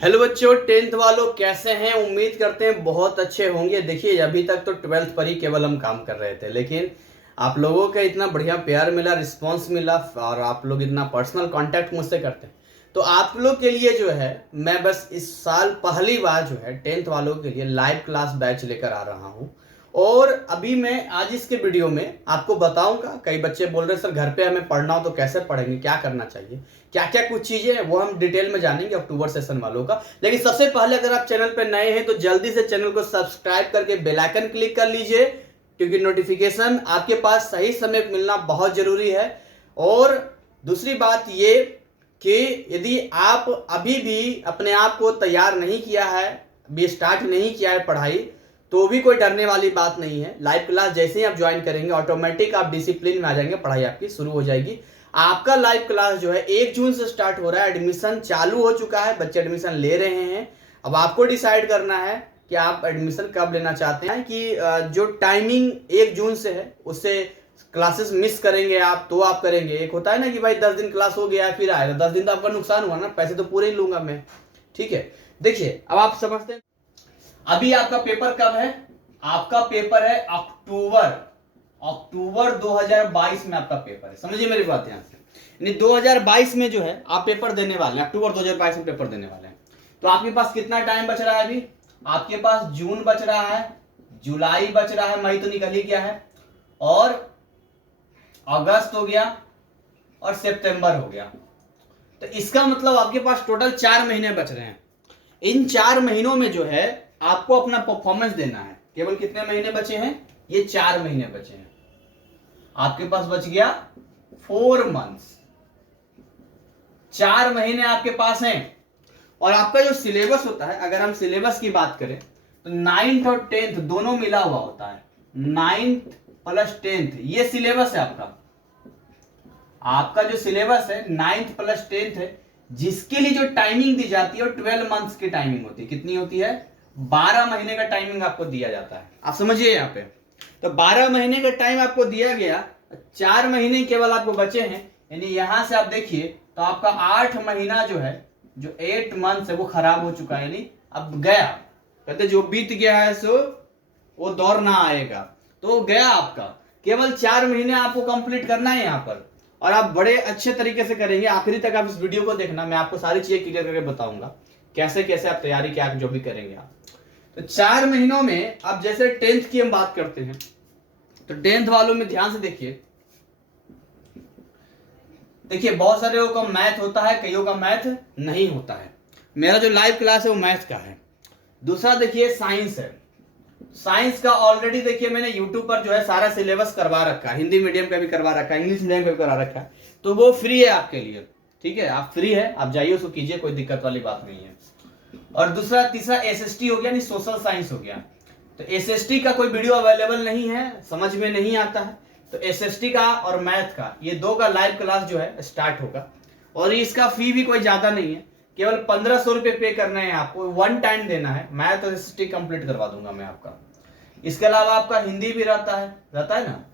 Hello बच्चों, tenth वालों कैसे हैं। उम्मीद करते हैं बहुत अच्छे होंगे। देखिए, अभी तक तो ट्वेल्थ पर ही केवल हम काम कर रहे थे, लेकिन आप लोगों का इतना बढ़िया प्यार मिला, रिस्पांस मिला और आप लोग इतना पर्सनल कांटेक्ट मुझसे करते हैं, तो आप लोग के लिए जो है मैं बस इस साल पहली बार जो है टेंथ वालों के लिए लाइव क्लास बैच लेकर आ रहा हूँ। और अभी मैं आज इसके वीडियो में आपको बताऊंगा। कई बच्चे बोल रहे हैं सर घर पे हमें पढ़ना हो तो कैसे पढ़ेंगे, क्या करना चाहिए, क्या क्या कुछ चीजें हैं वो हम डिटेल में जानेंगे अक्टूबर सेशन वालों का। लेकिन सबसे पहले अगर आप चैनल पर नए हैं तो जल्दी से चैनल को सब्सक्राइब करके बेल आइकन क्लिक कर लीजिए, क्योंकि नोटिफिकेशन आपके पास सही समय पर मिलना बहुत जरूरी है। और दूसरी बात ये कि यदि आप अभी भी अपने आप को तैयार नहीं किया है, अभी स्टार्ट नहीं किया है पढ़ाई, तो भी कोई डरने वाली बात नहीं है। लाइव क्लास जैसे ही आप ज्वाइन करेंगे ऑटोमेटिक आप डिसिप्लिन में आ जाएंगे, पढ़ाई आपकी शुरू हो जाएगी। आपका लाइव क्लास जो है 1 जून से स्टार्ट हो रहा है। एडमिशन चालू हो चुका है, बच्चे एडमिशन ले रहे हैं। अब आपको डिसाइड करना है कि आप एडमिशन कब लेना चाहते हैं। कि जो टाइमिंग 1 जून से है उससे क्लासेस मिस करेंगे आप तो आप करेंगे। एक होता है ना कि भाई 10 दिन क्लास हो गया फिर आएगा, 10 दिन तो आपका नुकसान हुआ ना, पैसे तो पूरे ही लूंगा मैं। ठीक है, देखिए अब आप समझते हैं अभी आपका पेपर कब है। आपका पेपर है अक्टूबर 2022 में आपका पेपर है। समझिए मेरी बात यहां से, यानी 2022 में जो है आप पेपर देने वाले हैं, अक्टूबर 2022 में पेपर देने वाले हैं। तो आपके पास कितना टाइम बच रहा है अभी? आपके पास जून बच रहा है, जुलाई बच रहा है, मई तो निकल ही गया है, और अगस्त हो गया और सितंबर हो गया। तो इसका मतलब आपके पास टोटल 4 महीने बच रहे हैं। इन 4 महीनों में जो है आपको अपना परफॉर्मेंस देना है। केवल कितने महीने बचे हैं? ये 4 महीने बचे हैं। आपके पास बच गया 4 मंथ्स, 4 महीने आपके पास हैं। और आपका जो सिलेबस होता है, अगर हम सिलेबस की बात करें तो 9th और 10th दोनों मिला हुआ होता है। 9th प्लस 10th ये सिलेबस है आपका। आपका जो सिलेबस है 9th प्लस 10th है, जिसके लिए जो टाइमिंग दी जाती है वो 12 मंथ्स की टाइमिंग होती है। कितनी होती है? 12 महीने का टाइमिंग आपको दिया जाता है। आप समझिए यहाँ पे, तो 12 महीने का टाइम आपको दिया गया, 4 महीने केवल आपको बचे हैं। यानी यहां से आप देखिए तो आपका 8 महीना जो है, जो 8 मंथ्स है वो खराब हो चुका है। यानी अब गया, कहते जो बीत गया है सो वो दौर ना आएगा, तो गया आपका। केवल 4 महीने आपको कंप्लीट करना है यहाँ पर, और आप बड़े अच्छे तरीके से करेंगे। आखिरी तक आप इस वीडियो को देखना, मैं आपको सारी चीजें क्लियर करके बताऊंगा कैसे कैसे आप तैयारी क्या जो भी करेंगे आप। तो 4 महीनों में अब जैसे 10th की हम बात करते हैं, तो 10th वालों में ध्यान से देखिए। देखिए बहुत सारे का मैथ होता है, कईयों का मैथ नहीं होता है। मेरा जो लाइव क्लास है वो मैथ का है। दूसरा देखिए साइंस है। साइंस का ऑलरेडी देखिए मैंने यूट्यूब पर जो है सारा सिलेबस करवा रखा है, हिंदी मीडियम का भी करवा रखा है, इंग्लिश मीडियम का भी करा रखा है, तो वो फ्री है आपके लिए। ठीक है, आप फ्री है, आप जाइए उसको कीजिए, कोई दिक्कत वाली बात नहीं है। और दूसरा तीसरा एसएसटी हो गया, नहीं सोशल साइंस हो गया। तो एसएसटी का कोई वीडियो अवेलेबल नहीं है, समझ में नहीं आता है, तो एसएसटी का और मैथ का ये दो का लाइव क्लास जो है स्टार्ट होगा। और इसका फी भी कोई ज्यादा नहीं है, केवल 1500 रुपये पे करना है आपको, 1 टाइम देना है। मैथ और एसएसटी कंप्लीट करवा दूंगा मैं आपका। इसके अलावा आपका हिंदी भी रहता है ना,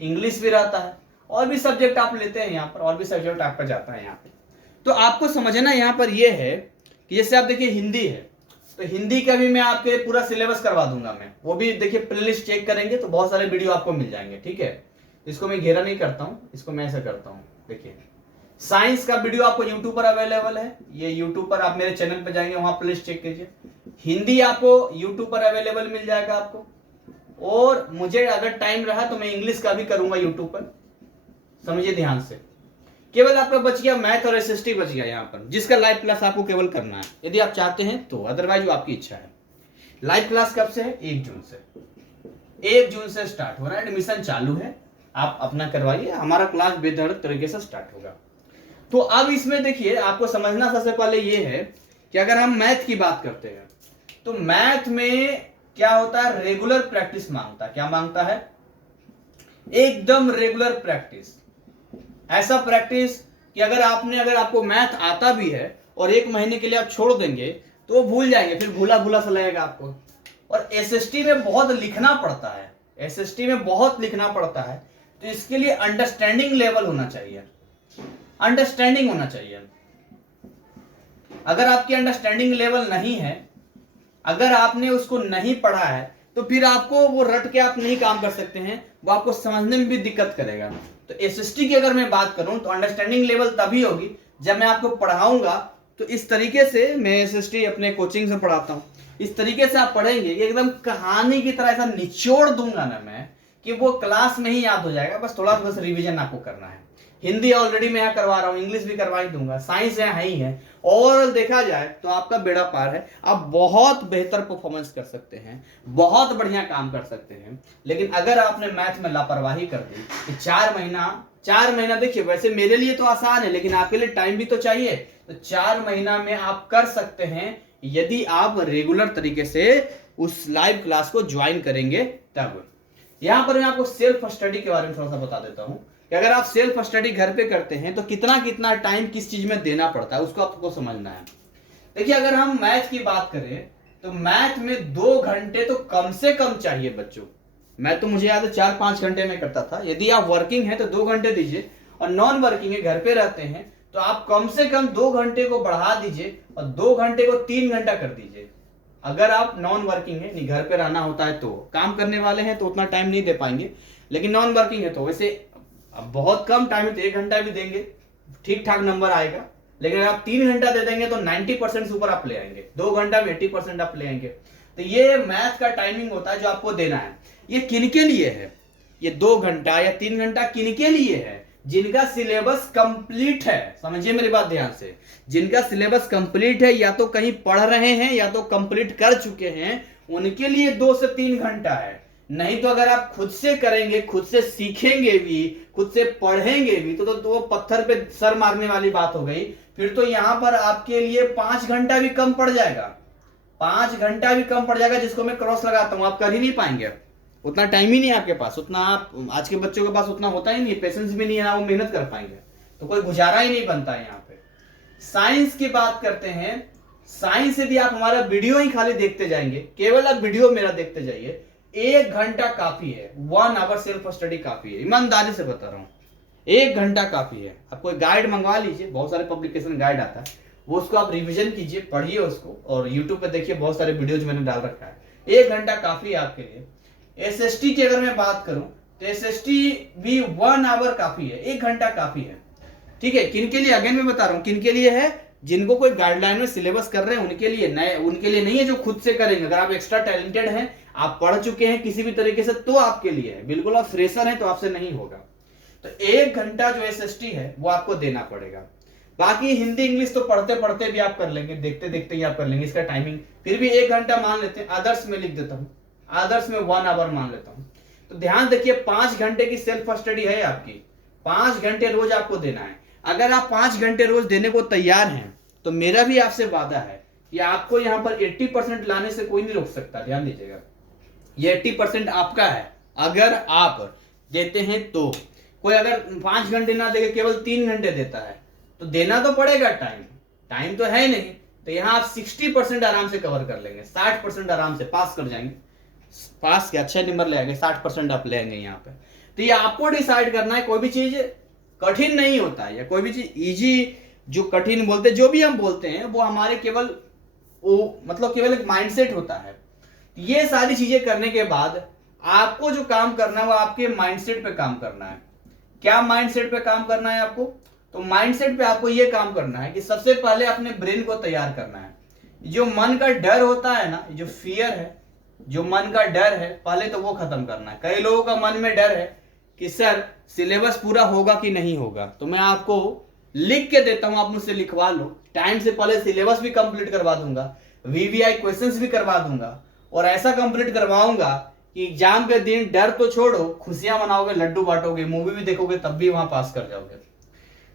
इंग्लिश भी रहता है, और भी सब्जेक्ट आप लेते हैं यहाँ पर, और भी सब्जेक्ट आपका जाता है यहाँ पे। तो आपको समझना यहाँ पर यह है कि जैसे आप देखिए हिंदी है, तो हिंदी का भी मैं आपके पूरा सिलेबस करवा दूंगा मैं। वो भी देखिए प्लेलिस्ट चेक करेंगे तो बहुत सारे वीडियो आपको मिल जाएंगे। ठीक है, इसको मैं घेरा नहीं करता हूँ, इसको मैं ऐसा करता हूँ। देखिए साइंस का वीडियो आपको यूट्यूब पर अवेलेबल है, ये यूट्यूब पर आप मेरे चैनल पर जाएंगे, वहां प्लेलिस्ट चेक कीजिए। हिंदी आपको यूट्यूब पर अवेलेबल मिल जाएगा आपको, और मुझे अगर टाइम रहा तो मैं इंग्लिश का भी करूंगा यूट्यूब पर। समझिए ध्यान से, केवल आपका बच गया मैथ और एसएसटी बच गया यहाँ पर, जिसका लाइव क्लास आपको केवल करना है यदि आप चाहते हैं तो, अदरवाइज वो आपकी इच्छा है। लाइव क्लास कब से है? 1 जून से। 1 जून से स्टार्ट हो रहा है, एडमिशन चालू है, आप अपना करवाइए, हमारा क्लास बेहतर तरीके से स्टार्ट होगा। तो अब इसमें देखिए आपको समझना सबसे पहले ये है कि अगर हम मैथ की बात करते हैं तो मैथ में क्या होता है, रेगुलर प्रैक्टिस मांगता है। क्या मांगता है? एकदम रेगुलर प्रैक्टिस। ऐसा प्रैक्टिस कि अगर आपको मैथ आता भी है और 1 महीने के लिए आप छोड़ देंगे तो वो भूल जाएंगे, फिर भूला भूला सा लगेगा आपको। और एसएसटी में बहुत लिखना पड़ता है, एसएसटी में बहुत लिखना पड़ता है, तो इसके लिए अंडरस्टैंडिंग लेवल होना चाहिए, अंडरस्टैंडिंग होना चाहिए। अगर आपकी अंडरस्टैंडिंग लेवल नहीं है, अगर आपने उसको नहीं पढ़ा है, तो फिर आपको वो रट के आप नहीं काम कर सकते हैं, वो आपको समझने में भी दिक्कत करेगा। तो एसएसटी की अगर मैं बात करूं तो अंडरस्टैंडिंग लेवल तभी होगी जब मैं आपको पढ़ाऊंगा। तो इस तरीके से मैं एसएसटी अपने कोचिंग से पढ़ाता हूं, इस तरीके से आप पढ़ेंगे कि एकदम कहानी की तरह ऐसा निचोड़ दूंगा ना मैं कि वो क्लास में ही याद हो जाएगा। बस थोड़ा बस रिवीजन आपको करना है। हिंदी ऑलरेडी मैं यहाँ करवा रहा हूँ, इंग्लिश भी करवा ही दूंगा, साइंस यहाँ है ही है। ओवरऑल देखा जाए तो आपका बेड़ा पार है, आप बहुत बेहतर परफॉर्मेंस कर सकते हैं, बहुत बढ़िया काम कर सकते हैं। लेकिन अगर आपने मैथ में लापरवाही कर दी कि 4 महीना देखिए, वैसे मेरे लिए तो आसान है लेकिन आपके लिए टाइम भी तो चाहिए। तो 4 महीना में आप कर सकते हैं यदि आप रेगुलर तरीके से उस लाइव क्लास को ज्वाइन करेंगे तब। यहां पर मैं आपको सेल्फ स्टडी के बारे में थोड़ा सा बता देता हूं कि अगर आप सेल्फ स्टडी घर पे करते हैं तो कितना कितना टाइम किस चीज में देना पड़ता है, उसको आपको समझना है। देखिए, अगर हम मैथ की बात करें तो मैथ में 2 घंटे तो कम से कम चाहिए बच्चों। मैं तो मुझे याद है 4-5 घंटे में करता था। यदि आप वर्किंग है तो 2 घंटे दीजिए, और नॉन वर्किंग है, घर पे रहते हैं, तो आप कम से कम 2 घंटे को बढ़ा दीजिए और 2 घंटे को 3 घंटा कर दीजिए। अगर आप नॉन वर्किंग है, नहीं घर पे रहना होता है, तो काम करने वाले हैं तो उतना टाइम नहीं दे पाएंगे, लेकिन नॉन वर्किंग है तो वैसे अब बहुत कम टाइम है तो 1 घंटा भी देंगे, ठीक ठाक नंबर आएगा। लेकिन अगर आप 3 घंटा दे देंगे तो 90% से ऊपर आप ले आएंगे, 2 घंटा में 80% आप ले आएंगे। तो ये मैथ का टाइमिंग होता है जो आपको देना है। ये किनके लिए है? ये 2 घंटा या 3 घंटा किनके लिए है? जिनका सिलेबस कंप्लीट है। समझिए मेरी बात ध्यान से, जिनका सिलेबस कंप्लीट है, या तो कहीं पढ़ रहे हैं या तो कंप्लीट कर चुके हैं, उनके लिए 2 से 3 घंटा है। नहीं तो अगर आप खुद से करेंगे, खुद से सीखेंगे भी, खुद से पढ़ेंगे भी, तो वो पत्थर पे सर मारने वाली बात हो गई। फिर तो यहां पर आपके लिए 5 घंटा भी कम पड़ जाएगा, 5 घंटा भी कम पड़ जाएगा, जिसको मैं क्रॉस लगाता हूं। आप कर ही नहीं पाएंगे, उतना टाइम ही नहीं है आपके पास, उतना आप आज के बच्चों के पास उतना होता ही नहीं, पेशेंस भी नहीं है ना वो मेहनत कर पाएंगे, तो कोई गुजारा ही नहीं बनता है यहाँ पे। साइंस की बात करते हैं। साइंस यदि आप हमारा वीडियो ही खाली देखते जाएंगे, केवल आप वीडियो मेरा देखते जाइए, 1 घंटा काफी है, 1 आवर सेल्फ स्टडी काफी है। ईमानदारी से बता रहा हूँ, 1 घंटा काफी है। आप कोई गाइड मंगवा लीजिए, बहुत सारे पब्लिकेशन गाइड आता है, वो उसको आप रिवीजन कीजिए, पढ़िए उसको, और यूट्यूब पे देखिए बहुत सारे वीडियोज मैंने डाल रखा है। 1 घंटा काफी है आपके लिए। एसएसटी की अगर मैं बात करूं तो एसएसटी भी 1 आवर काफी है, 1 घंटा काफी है। ठीक है, किनके लिए? अगेन मैं बता रहा हूं किनके लिए है। जिनको कोई गाइडलाइन में सिलेबस कर रहे हैं उनके लिए, नए उनके लिए नहीं है जो खुद से करेंगे। अगर आप एक्स्ट्रा टैलेंटेड हैं, आप पढ़ चुके हैं किसी भी तरीके से, तो आपके लिए है। बिल्कुल आप फ्रेशर हैं तो आपसे नहीं होगा। तो 1 घंटा जो एसएसटी है वो आपको देना पड़ेगा। बाकी हिंदी इंग्लिश तो पढ़ते पढ़ते भी आप कर लेंगे, देखते देखते ही आप कर लेंगे। इसका टाइमिंग फिर भी 1 घंटा मान लेते हैं, आदर्श में लिख देता हूं, आदर्श में 1 आवर मान लेता हूं। तो ध्यान देखिए, 5 घंटे की सेल्फ स्टडी है आपकी, 5 घंटे रोज आपको देना है। अगर आप 5 घंटे रोज देने को तैयार हैं तो मेरा भी आपसे वादा है कि आपको यहां पर 80% लाने से कोई नहीं रोक सकता। ध्यान दीजिएगा, ये 80% आपका है अगर आप देते हैं तो। कोई अगर 5 घंटे ना देके केवल 3 घंटे देता है तो देना तो पड़ेगा टाइम तो है नहीं, तो यहां आप 60% आराम से कवर कर लेंगे, 60% आराम से पास कर जाएंगे। पास के अच्छे नंबर ले आएंगे, 60% आप ले आएंगे यहाँ पे। तो ये आपको डिसाइड करना है। कोई भी चीज कठिन नहीं होता है, या कोई भी चीज इजी, जो कठिन बोलते जो भी हम बोलते हैं वो हमारे केवल मतलब केवल एक माइंडसेट होता है। ये सारी चीजें करने के बाद आपको जो काम करना है वो आपके माइंडसेट पे काम करना है। क्या माइंडसेट पे काम करना है आपको? तो माइंडसेट पे आपको ये काम करना है कि सबसे पहले अपने ब्रेन को तैयार करना है। जो मन का डर होता है ना, जो फियर है, जो मन का डर है, पहले तो वो खत्म करना है। कई लोगों का मन में डर है कि सर सिलेबस पूरा होगा कि नहीं होगा, तो मैं आपको लिख के देता हूं, आप मुझसे लिखवा लो। टाइम से पहले सिलेबस भी कंप्लीट करवा दूंगा, वीवीआई क्वेश्चंस भी करवा दूंगा, और ऐसा कंप्लीट करवाऊंगा कि एग्जाम के दिन डर तो छोड़ो, खुशियां मनाओगे, लड्डू बांटोगे, मूवी भी देखोगे, तब भी वहां पास कर जाओगे।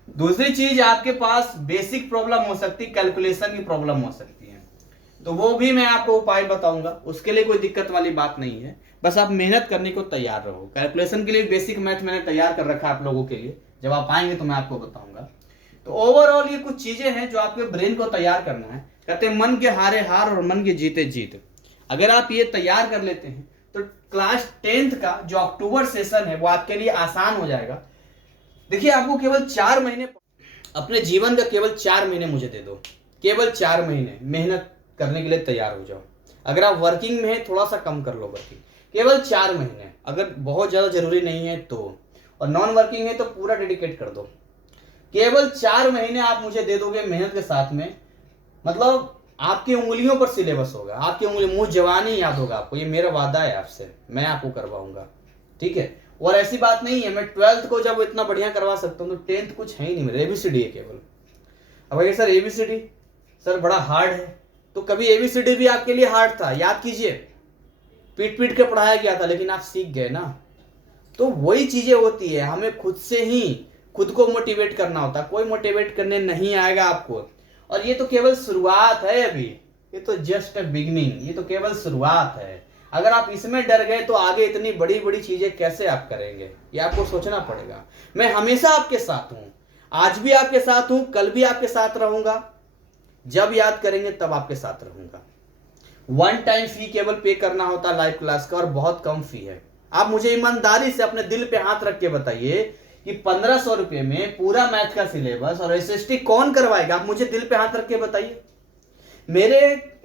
दूसरी चीज, आपके पास बेसिक प्रॉब्लम हो सकती है, कैलकुलेशन की प्रॉब्लम हो सकती है, तो वो भी मैं आपको उपाय बताऊंगा। उसके लिए कोई दिक्कत वाली बात नहीं है, बस आप मेहनत करने को तैयार रहो। कैलकुलेशन के लिए बेसिक मैथ मैंने तैयार कर रखा है आप लोगों के लिए, जब आप आएंगे तो मैं आपको बताऊंगा। तो ओवरऑल ये कुछ चीजें हैं जो आपके ब्रेन को तैयार करना है। कहते हैं मन के हारे हार और मन के जीते जीत। अगर आप ये तैयार कर लेते हैं तो क्लास 10th का जो अक्टूबर सेशन है वो आपके लिए आसान हो जाएगा। देखिए, आपको केवल 4 महीने, अपने जीवन का केवल 4 महीने मुझे दे दो। केवल 4 महीने मेहनत करने के लिए तैयार हो जाओ। अगर आप वर्किंग में है थोड़ा सा कम कर लो वर्किंग, केवल 4 महीने, अगर बहुत ज़्यादा जरूरी नहीं है तो, और नॉन वर्किंग है तो पूरा डेडिकेट कर दो। केवल 4 महीने आप मुझे दे दोगे मेहनत के साथ में, मतलब आपकी उंगलियों पर सिलेबस होगा, आपकी उंगली मुंह जवानी याद होगा आपको, ये मेरा वादा है आपसे, मैं आपको करवाऊंगा, ठीक है। और ऐसी बात नहीं है मैं 12th को जब इतना बढ़िया करवा सकता हूँ तो 10th कुछ है ही नहीं मेरे, एबीसीडी है केवल। अब अगर सर एबीसीडी सर बड़ा हार्ड है, तो कभी एबीसीडी भी आपके लिए हार्ड था, याद कीजिए, पीट पीट के पढ़ाया गया था, लेकिन आप सीख गए ना। तो वही चीजें होती है, हमें खुद से ही खुद को मोटिवेट करना होता है, कोई मोटिवेट करने नहीं आएगा आपको। और ये तो केवल शुरुआत है अभी, ये तो जस्ट अ बिगनिंग, ये तो केवल शुरुआत है। अगर आप इसमें डर गए तो आगे इतनी बड़ी बड़ी चीजें कैसे आप करेंगे, ये आपको सोचना पड़ेगा। मैं हमेशा आपके साथ हूं, आज भी आपके साथ हूं, कल भी आपके साथ रहूंगा, जब याद करेंगे तब आपके साथ रहूंगा। 1 टाइम फी केवल पे करना होता है लाइव क्लास का, और बहुत कम फी है। आप मुझे ईमानदारी से अपने दिल पे हाथ रख के बताइए कि 1500 रुपये में पूरा मैथ का सिलेबस और एसएसटी कौन करवाएगा? आप मुझे दिल पे हाथ रख के बताइए। मेरे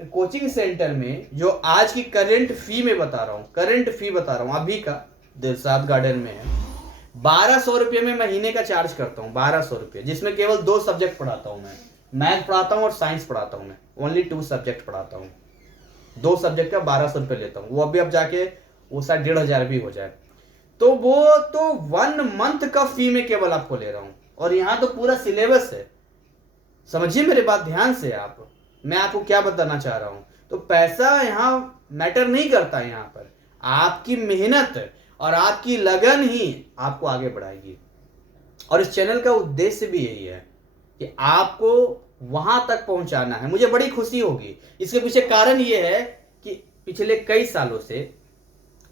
कोचिंग सेंटर में जो आज की करंट फी में बता रहा हूं, करंट फी बता रहा हूं अभी का, दिलशाद गार्डन में है, 1200 रुपये में महीने का चार्ज करता हूं, 1200 रुपये, जिसमें केवल 2 सब्जेक्ट पढ़ाता हूं मैं, मैथ पढ़ाता हूं और साइंस पढ़ाता हूं। मैं ओनली 2 सब्जेक्ट पढ़ाता हूं, 2 सब्जेक्ट का 1200 रुपये लेता हूं। वो अभी अब जाके वो शायद 1500 भी हो जाए, तो वो तो 1 मंथ का फी में केवल आपको ले रहा हूं, और यहां तो पूरा सिलेबस है। समझिए मेरे बात ध्यान से आप, मैं आपको क्या बताना चाह रहा हूं। तो पैसा यहां मैटर नहीं करता, यहां पर आपकी मेहनत और आपकी लगन ही आपको आगे बढ़ाएगी। और इस चैनल का उद्देश्य भी यही है कि आपको वहां तक पहुंचाना है। मुझे बड़ी खुशी होगी, इसके पीछे कारण यह है कि पिछले कई सालों से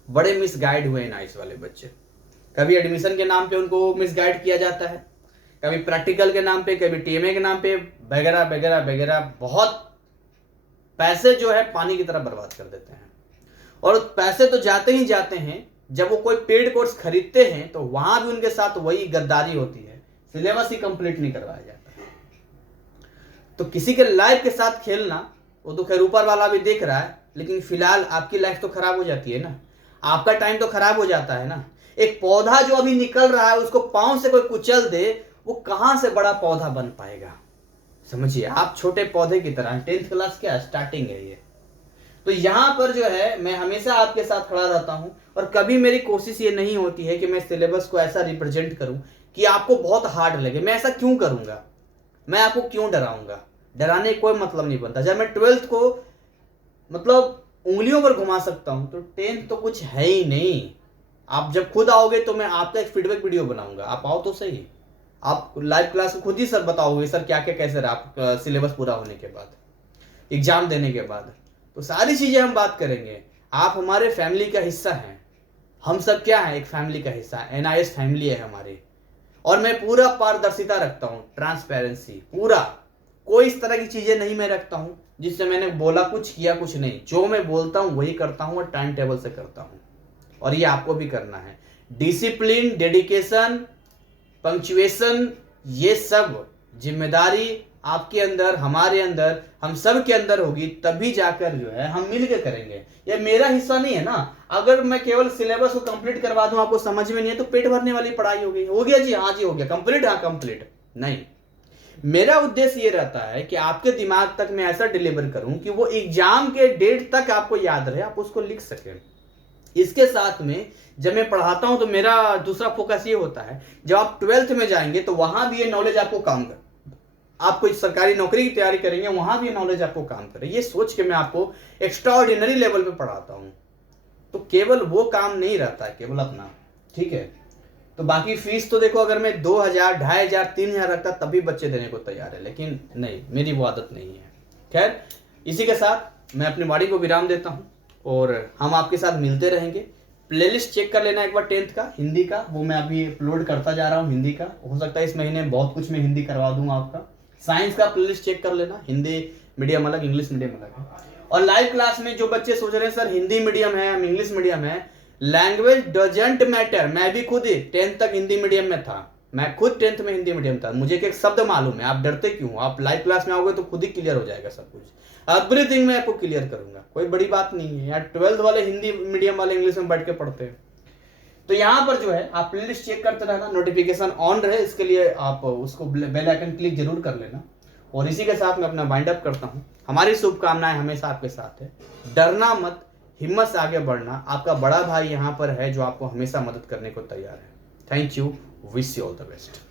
बड़े मिसगाइड हुए हैं नाइस वाले बच्चे। कभी एडमिशन के नाम पे उनको मिसगाइड किया जाता है, कभी प्रैक्टिकल के नाम पे, कभी टीएमए के नाम पे, वगैरह वगैरह वगैरह। बहुत पैसे जो है पानी की तरह बर्बाद कर देते हैं, और पैसे तो जाते ही जाते हैं। जब वो कोई पेड कोर्स खरीदते हैं तो वहां भी उनके साथ वही गद्दारी होती है, सिलेबस ही कंप्लीट नहीं करवाया जाता है। तो किसी के लाइफ के साथ खेलना, वो तो खैर ऊपर वाला भी देख रहा है, लेकिन फिलहाल आपकी लाइफ तो खराब हो जाती है ना, आपका टाइम तो खराब हो जाता है ना। एक पौधा जो अभी निकल रहा है, उसको पांव से कोई कुचल दे, वो कहां से बड़ा पौधा बन पाएगा? समझिए, आप छोटे पौधे की तरह, 10th क्लास क्या स्टार्टिंग है ये। तो यहां पर जो है मैं हमेशा आपके साथ खड़ा रहता हूं, और कभी मेरी कोशिश ये नहीं होती है कि मैं सिलेबस को ऐसा रिप्रेजेंट करूं कि आपको बहुत हार्ड लगे। मैं ऐसा क्यों करूंगा? मैं आपको क्यों डराऊंगा? डराने का कोई मतलब नहीं बनता। जब मैं 12th को मतलब उंगलियों पर घुमा सकता हूं, तो 10th तो कुछ है ही नहीं। आप जब खुद आओगे तो मैं आपका एक फीडबैक वीडियो बनाऊंगा, आप आओ तो सही। आप लाइव क्लास में खुद ही सर बताओगे सर क्या क्या कैसे रहा आप सिलेबस पूरा होने के बाद, एग्जाम देने के बाद, तो सारी चीजें हम बात करेंगे। आप हमारे फैमिली का हिस्सा हैं, हम सब क्या है, एक फैमिली का हिस्सा, एनआईएस फैमिली है हमारी। और मैं पूरा पारदर्शिता रखता हूँ, ट्रांसपेरेंसी पूरा, कोई इस तरह की चीजें नहीं मैं रखता हूँ जिससे मैंने बोला कुछ किया कुछ नहीं। जो मैं बोलता हूँ वही करता हूँ, और टाइम टेबल से करता हूँ, और ये आपको भी करना है। डिसिप्लिन, डेडिकेशन, पंक्चुएशन, ये सब जिम्मेदारी आपके अंदर, हमारे अंदर, हम सब के अंदर होगी, तभी जाकर जो है हम मिलकर करेंगे। ये मेरा हिस्सा नहीं है ना। अगर मैं केवल सिलेबस को कंप्लीट करवा दूं, आपको समझ में नहीं है, तो पेट भरने वाली पढ़ाई हो गई, हो गया जी, हाँ जी हो गया कंप्लीट, हाँ कंप्लीट नहीं। मेरा उद्देश्य ये रहता है कि आपके दिमाग तक मैं ऐसा डिलीवर करूं कि वो एग्जाम के डेट तक आपको याद रहे, आप उसको लिख सकें। इसके साथ में जब मैं पढ़ाता हूं तो मेरा दूसरा फोकस ये होता है, जब आप 12th में जाएंगे तो वहां भी ये नॉलेज आपको काम कर, आप कोई सरकारी नौकरी की तैयारी करेंगे, वहां भी नॉलेज आपको काम करे। ये सोच के मैं आपको एक्स्ट्रा ऑर्डिनरी लेवल पे पढ़ाता हूं। तो केवल वो काम नहीं रहता है केवल अपना, ठीक है। तो बाकी फीस तो देखो, अगर मैं 2000, 2500, 3000 रखता तभी बच्चे देने को तैयार है, लेकिन नहीं, मेरी वो आदत नहीं है। खैर, इसी के साथ मैं अपनी वाणी को विराम देता हूं, और हम आपके साथ मिलते रहेंगे। प्लेलिस्ट चेक कर लेना एक बार 10th का हिंदी का, वो मैं अभी अपलोड करता जा रहा हूँ हिंदी का। हो सकता है इस महीने बहुत कुछ मैं हिंदी करवा दूंगा आपका। साइंस का प्लेलिस्ट चेक कर लेना, हिंदी मीडियम अलग, इंग्लिश मीडियम अलग है। और लाइव क्लास में जो बच्चे सोच रहे हैं सर हिंदी मीडियम है, इंग्लिश मीडियम है, लैंग्वेज डजंट मैटर। मैं भी खुद ही 10th तक हिंदी मीडियम में था, मैं खुद 10th में हिंदी मीडियम था, मुझे एक शब्द मालूम है। आप डरते क्यों हो? आप लाइव क्लास में आओगे तो खुद ही क्लियर हो जाएगा सब कुछ। एवरीथिंग मैं आपको क्लियर करूंगा, कोई बड़ी बात नहीं है यार। 12th वाले हिंदी मीडियम वाले इंग्लिश में बैठ के पढ़ते हैं। तो यहाँ पर जो है आप प्लेलिस्ट चेक करते रहना, नोटिफिकेशन ऑन रहे इसके लिए आप उसको बेल आइकन क्लिक जरूर कर लेना। और इसी के साथ मैं अपना वाइंड अप करता हूँ। हमारी शुभकामनाएं हमेशा आपके साथ है, डरना मत, हिम्मत से आगे बढ़ना। आपका बड़ा भाई यहाँ पर है जो आपको हमेशा मदद करने को तैयार है। Thank you, wish you all the best.